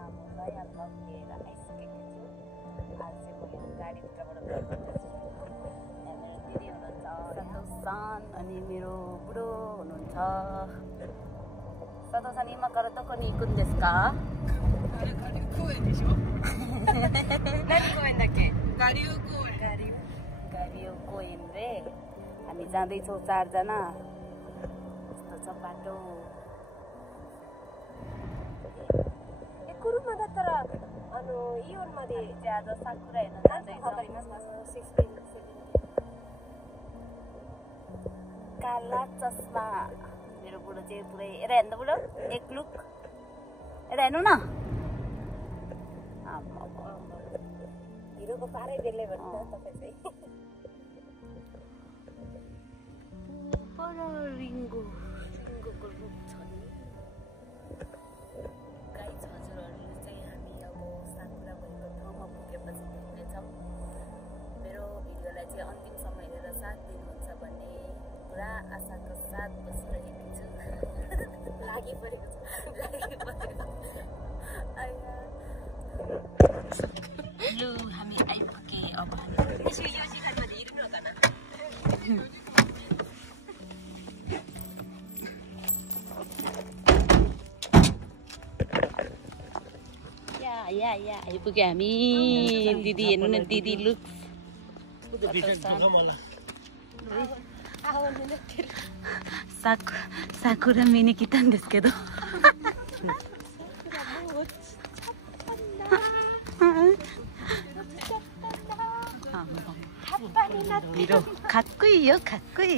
सामुलाई अल्लग लिएर आइसकेको छु। आज चाहिँ म यहाँ गाडीभित्रबाट गइरहेको छु। यहाँ मेरो दिदी हुनुहुन्छ, सन्तोषन, अनि मेरो बुढो हुनुहुन्छ। सन्तोषन इमाकार दोको नि इकुन देसु का? गाडी कोएन देशो? नानी कोएन दक्के? गाडी कोएन रे। हामी जाँदैछौँ 4 जना। यस्तो छ बाटो। कुरुमा तर इयोनमध्ये आज साकुरा हेर्न जाँदैछौँ। काला चस्मा मेरो बुढो चाहिँ पुरै यता हेर्नु बुढो एक लुक यता हेर्नु न। हिरोको पारै बेलले भन्नु त तपाईँ चाहिँ। रिङ्गोको रुख छ नि। गाइस हजुरहरूले चाहिँ हामी अब साकुरा भएको ठाउँमा पुगेपछि देख्नेछौँ। मेरो भिडियोलाई चाहिँ अन्तिमसम्म हेरेर साथ दिनुहुन्छ भन्ने पुरा आशाको साथ बसिरहेको छु। लागिपरेको छ। लु हामी आइपुगे। अब हामी यसो यो चिखामा हिँड्नु होला न। या आइपुग्यो हामी। दिदी हेर्नु न, दिदी लुक साकुरा मिनी कितान देस्केदो। खाक्कुई यो खाक्कुई।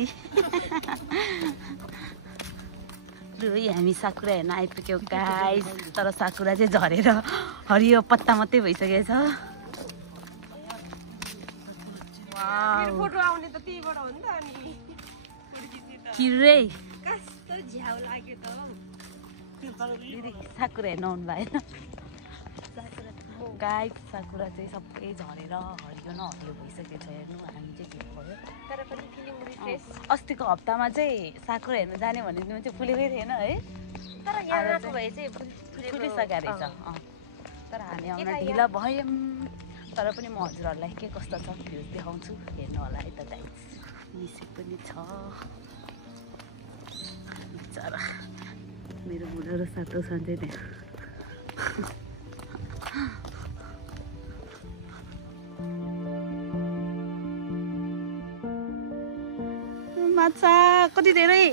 लु हामी साकुरा हेर्न आइपुग्यौँ गाइस। तर साकुरा चाहिँ झरेर हरियो पत्ता मात्रै भइसकेछ। फोटो आउने त त्यहीबाट हो नि त। अनि किरे कस्तो झ्याउ लाग्यो त। दिदी साकुरा हेर्न आउनु भएन। गाइस साकुरा चाहिँ सबै झरेर हरियो न हरियो भइसकेछ। हेर्नु हामी चाहिँ के भयो। तर पनि फिलिङ रिफ्रेस। अस्तिको हप्तामा चाहिँ साकुरा हेर्न जाने भनेको चाहिँ फुलेकै थिएन है। तर यहाँ आएको भए चाहिँ फुलिसकेको रहेछ। तर हामी आउन ढिला भयौँ। तर पनि म हजुरहरूलाई के कस्तो छ भ्युज देखाउँछु, हेर्नु होला है त गाइस। मिसिक पनि छ बिचरा मेरो बुढो र सातो सन्चै त्यहाँ। माछा कति धेरै।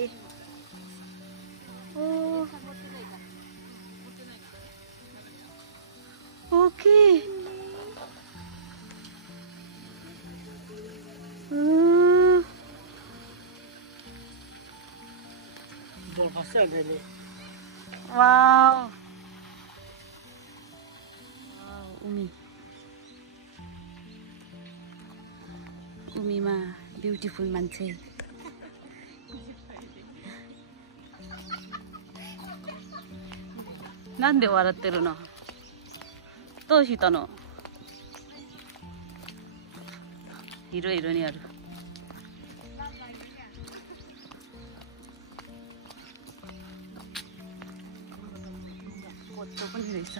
ओके वाउ उमीमा ब्युटिफुल मान्छे। नान्दे वारत्तेरु न तो सीतनो हिरो हिरोइनहरु फोटो पनि रहेछ।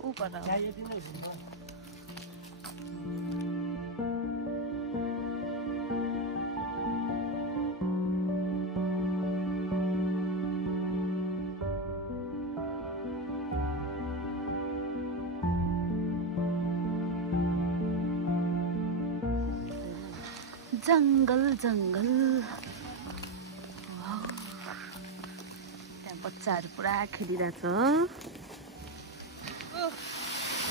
ऊ पर जंगल जंगल। त्यहाँ बच्चाहरू पुरा खेलिरहेछ।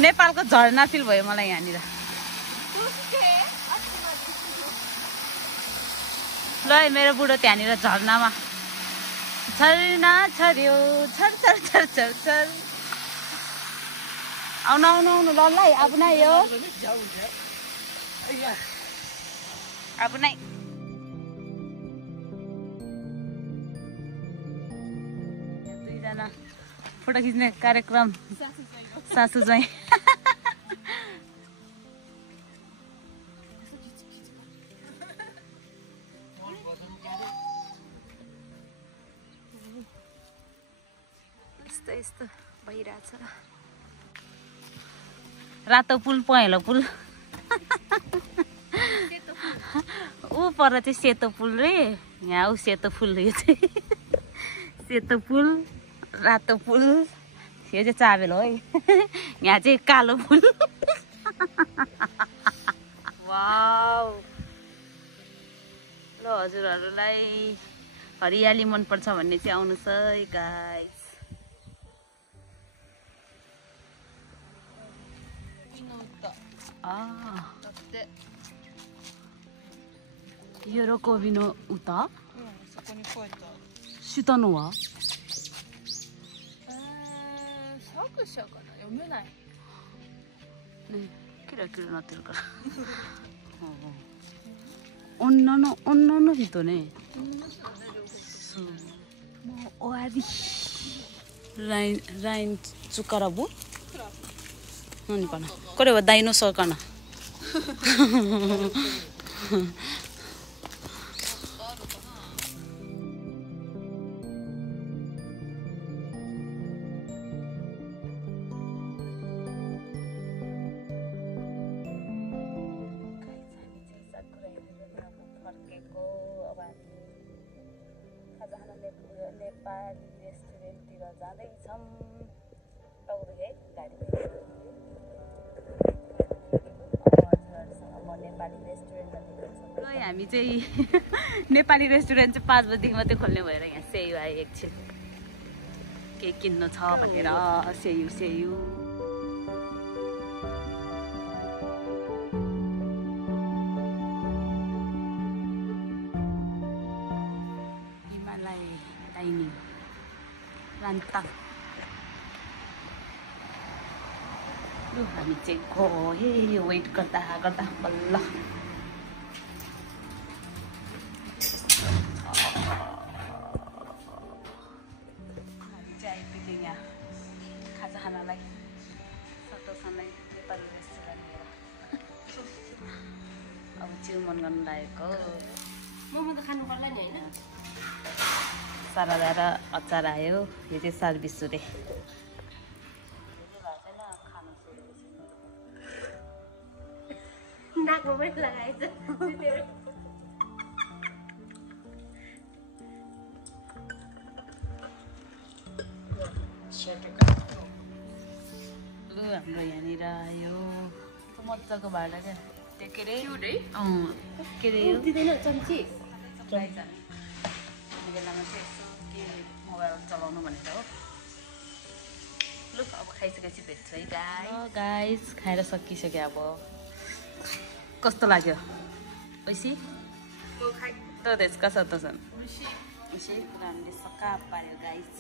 नेपालको झरना फिल भयो मलाई यहाँनिर। ल मेरो बुढो त्यहाँनिर झरनामा झरना छर्यो छर छर छर छर छर। आउनु आउनु आउनु ल ल अब नै यो अब नै दुईजना फोटो खिच्ने कार्यक्रम सासू ज्वाइँ। यस्तो यस्तो भइरहेछ रातो पुल पहेँलो पुल ऊ पर चाहिँ सेतो पुल रे यहाँ ऊ सेतो पुल यो चाहिँ सेतो पुल रातो पुल यो चाहिँ चाबेल हो है यहाँ चाहिँ कालो पुल वाउ ल हजुरहरूलाई हरियाली मनपर्छ भन्ने चाहिँ आउनुहोस् है गाइस यो र कोबिनो उता 시다노 와? 네, 키라키라 나ってるから女の人ねそうもう終わりラインツカラボ何かなこれはダイノソーかなनेपाली रेस्टुरेन्टतिर जाँदैछौँ टौरे गाडी म नेपाली रेस्टुरेन्टमा ल हामी चाहिँ नेपाली रेस्टुरेन्ट चाहिँ 5 बजेदेखि मात्रै खोल्ने भएर यहाँ सेयु आयो एकछिन के किन्नु छ भनेर सेयु रान्ताङ लु हामी चाहिँ गयो वेट गर्दा बल्ल हामी चाहिँ आइपुग्यौँ यहाँ खाजा खानालाई सतोसँगै नेपाली रेस्टुरेन्ट अब चिउ मन गर्नु लागेको मोमो त खानु पर्ला नि हैन सारा र अचार आयो यो चाहिँ सर्भिस सुरे नाकमा पनि लगाएछ लु हाम्रो यहाँनिर आयो मजाको भाडा क्या त्यो के अरे के अरे दिँदैन चम्ची बेलामा चाहिँ यसो के मोबाइल चलाउनु भनेर हो लु अब खाइसकेपछि भेट्छु है गाइस खाएर सकिसक्यो अब कस्तो लाग्यो ओइसी तो त्यसका सतोसन ओइसी हामीले सका पार्यो गाइस